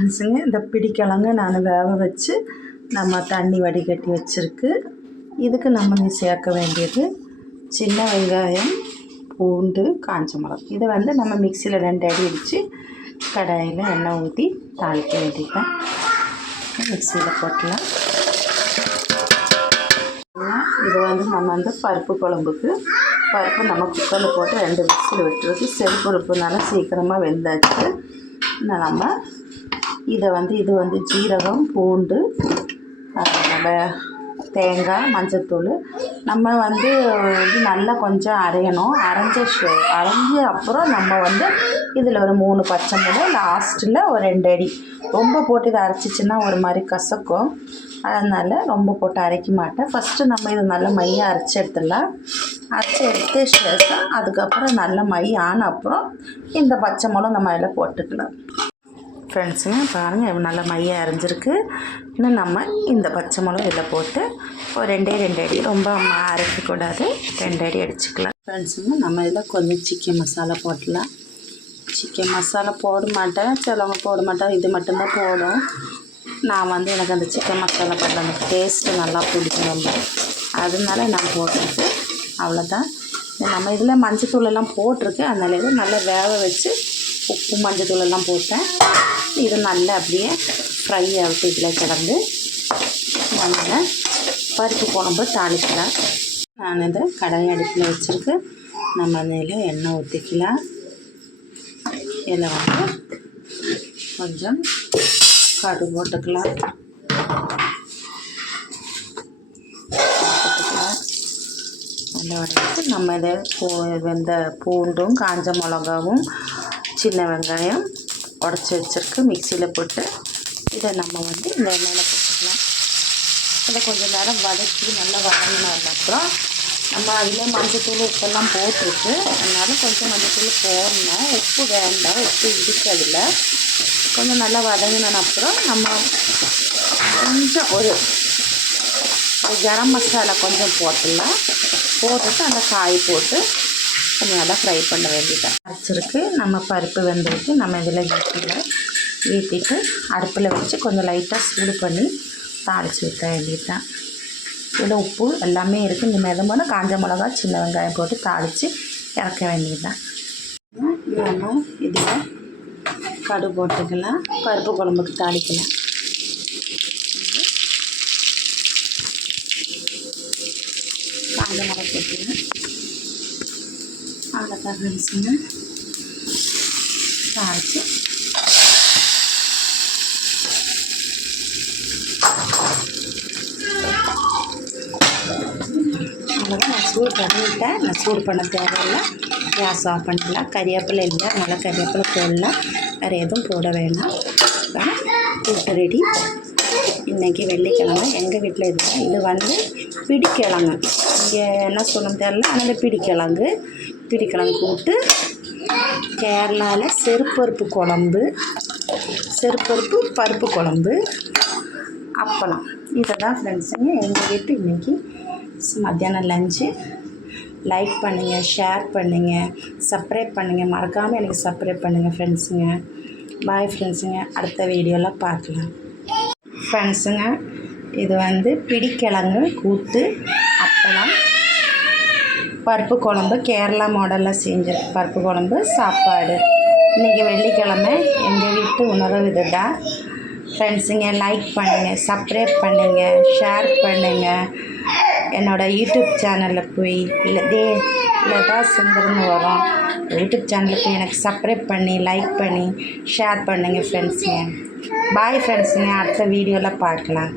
ஃப்ரெண்ட்ஸுங்க, இந்த பிடிக்கிழங்கு நான் வேக வச்சு நம்ம தண்ணி வடிகட்டி வச்சுருக்கு. இதுக்கு நம்ம சேர்க்க வேண்டியது சின்ன வெங்காயம், பூண்டு, காஞ்ச மிளகா. இதை வந்து நம்ம மிக்சியில் 2 அடி அடித்து கடாயில் எண்ணெய் ஊற்றி தாளிக்க வேண்டியதுதான். மிக்சியில் போட்டலாம். இது வந்து நம்ம வந்து பருப்பு குழம்புக்கு பருப்பு நம்ம குக்கரில் போட்டு 2 விசில் விட்டுருக்கு. செருப்பருப்புனால சீக்கிரமாக வெந்தாச்சு. நம்ம இது வந்து ஜீரகம், பூண்டு, தேங்காய், மஞ்சத்தூள் நம்ம வந்து நல்லா கொஞ்சம் அரையணும். அரைஞ்ச அப்புறம் நம்ம வந்து இதில் ஒரு 3 பச்சை மிளகாய், லாஸ்ட்டில் ஒரு 2 அடி. ரொம்ப போட்டு இதை அரைச்சிச்சின்னா ஒரு மாதிரி கசக்கும். அதனால் ரொம்ப போட்டு அரைக்க மாட்டேன். ஃபஸ்ட்டு நம்ம இது நல்லா மையாக அரைச்சி எடுத்துடலாம். அரைச்சி எடுத்து சேர்த்தா அதுக்கப்புறம் நல்லா மை ஆன அப்புறம் இந்த பச்சை மிளகா நம்ம அதில் போட்டுக்கலாம். ஃப்ரெண்ட்ஸுங்க பாருங்கள், நல்லா மையாக அரைஞ்சிருக்கு. இன்னும் நம்ம இந்த பச்சை மிளகா இதில் போட்டு ஒரு 2 அடி, ரொம்ப அரைக்கக்கூடாது, 2 அடி அடிச்சுக்கலாம். ஃப்ரெண்ட்ஸுங்க நம்ம இதில் கொஞ்சம் சிக்கன் மசாலா போட்டலாம். சிக்கன் மசாலா போட மாட்டேன், சிலவங்க போட மாட்டேன், இது மட்டும்தான் போடும். நான் வந்து எனக்கு அந்த சிக்கன் மசாலா போட்ட அந்த டேஸ்ட்டு நல்லா பிடிக்கும் ரொம்ப, அதனால நான் போட்டிருக்கு. அவ்வளோதான். நம்ம இதில் மஞ்சத்தூளெல்லாம் போட்டிருக்கு. அதனால இது நல்லா வேக வச்சு உப்பு மஞ்சத்தூளெல்லாம் போட்டேன். இது நல்லா அப்படியே ஃப்ரை ஆகிட்டு இதில் கிடந்து நம்ம பருப்பு குழம்பு தாளிக்கலாம். நான் இதை கடாய் அடுப்பில் வச்சுருக்கு. நம்ம அதில் எண்ணெய் ஊற்றிக்கலாம். இதில் வந்து கொஞ்சம் கடுகு போட்டுக்கலாம். நல்லா வதக்கி நம்ம இதை வெந்த பூண்டும், காஞ்ச மிளகாவும், சின்ன வெங்காயம் உடச்சி வச்சுருக்கு மிக்சியில் போட்டு இதை நம்ம வந்து இந்த எண்ணெயில் போட்டுக்கலாம். இதை கொஞ்சம் நேரம் வதக்கி நல்லா வதங்கினதுக்கப்புறம் நம்ம அதில் மஞ்சத்தூள் உப்பெல்லாம் போட்டிருக்கு. அதனால கொஞ்சம் மஞ்சத்தூள் போடணும். உப்பு வேண்டாம், உப்பு இடிக்கிறதில்ல. கொஞ்சம் நல்லா வதங்கின அப்புறம் நம்ம கொஞ்சம் ஒரு கரம் மசாலா கொஞ்சம் போட்டுடலாம். போட்டுட்டு அந்த காய் போட்டு கொஞ்சம் நல்லா ஃப்ரை பண்ண வேண்டியதான். அரைச்சிருக்கு. நம்ம பருப்பு வெந்துருக்கு. நம்ம இதில் ஊற்றிட்டு அடுப்பில் வச்சு கொஞ்சம் லைட்டாக சூடு பண்ணி தாளித்து வைக்க வேண்டியதுதான். இதில் உப்பு எல்லாமே இருக்குது. இந்த மிதமான காஞ்ச மிளகா, சின்ன வெங்காயம் போட்டு தாளித்து இறக்க வேண்டியதுதான். நம்ம இதில் கடுகு போட்டுக்கலாம். பருப்பு குழம்புக்கு தாளிக்கலாம். காஞ்ச மிளகா போட்டுக்கலாம். அவ்வளோதான் ஃப்ரெண்ட்ஸுங்க, தாளித்து அவ்வளோதான். நான் சூடு பண்ணிவிட்டேன். நான் சூடு பண்ண தேவையில்லை. கேஸ் ஆஃப் பண்ணிக்கலாம். கறிவேப்பிலை இல்லை, நல்லா கறிவேப்பிலை போடலாம். வேறு எதுவும் போட வேணாம். கூட்டு ரெடி. இன்றைக்கி வெள்ளிக்கிழமை எங்கள் வீட்டில் இதுதான். இது வந்து பிடிக்கிழங்கு, இங்கே என்ன சொல்லணும் தெரியல, ஆனால் பிடிக்கிழங்கு கூட்டு. கேரளாவில் செருப்பருப்பு குழம்பு, பருப்பு குழம்பு, அப்பளம். இதை தான் ஃப்ரெண்ட்ஸுங்க எங்கள் வீட்டு இன்றைக்கி மத்தியானம் லஞ்சு. லைக் பண்ணுங்கள், ஷேர் பண்ணுங்கள், சப்ஸ்கிரைப் பண்ணுங்கள். மறக்காமல் எனக்கு சப்ஸ்கிரைப் பண்ணுங்கள் ஃப்ரெண்ட்ஸுங்க. பாய் ஃப்ரெண்ட்ஸுங்க, அடுத்த வீடியோவில் பார்க்கலாம். ஃப்ரெண்ட்ஸுங்க, இது வந்து பிடிக்கிழங்கு கூட்டு, அப்பளம், பருப்பு குழம்பு, கேரளா மாடலில் செஞ்ச பருப்பு குழம்பு, சாப்பாடு. இன்றைக்கி வெள்ளிக்கிழமை எங்கள் வீட்டு உணவு இதுதான் ஃப்ரெண்ட்ஸுங்க. லைக் பண்ணுங்கள், சப்ஸ்கிரைப் பண்ணுங்கள், ஷேர் பண்ணுங்கள். என்னோடய யூடியூப் சேனலில் போய் லதா சுந்தர்னு வரும். யூடியூப் சேனலில் போய் எனக்கு சப்ஸ்கிரைப் பண்ணி, லைக் பண்ணி, ஷேர் பண்ணுங்கள் ஃப்ரெண்ட்ஸுங்க. பாய் ஃப்ரெண்ட்ஸுங்க, அடுத்த வீடியோவில் பார்க்கலாம்.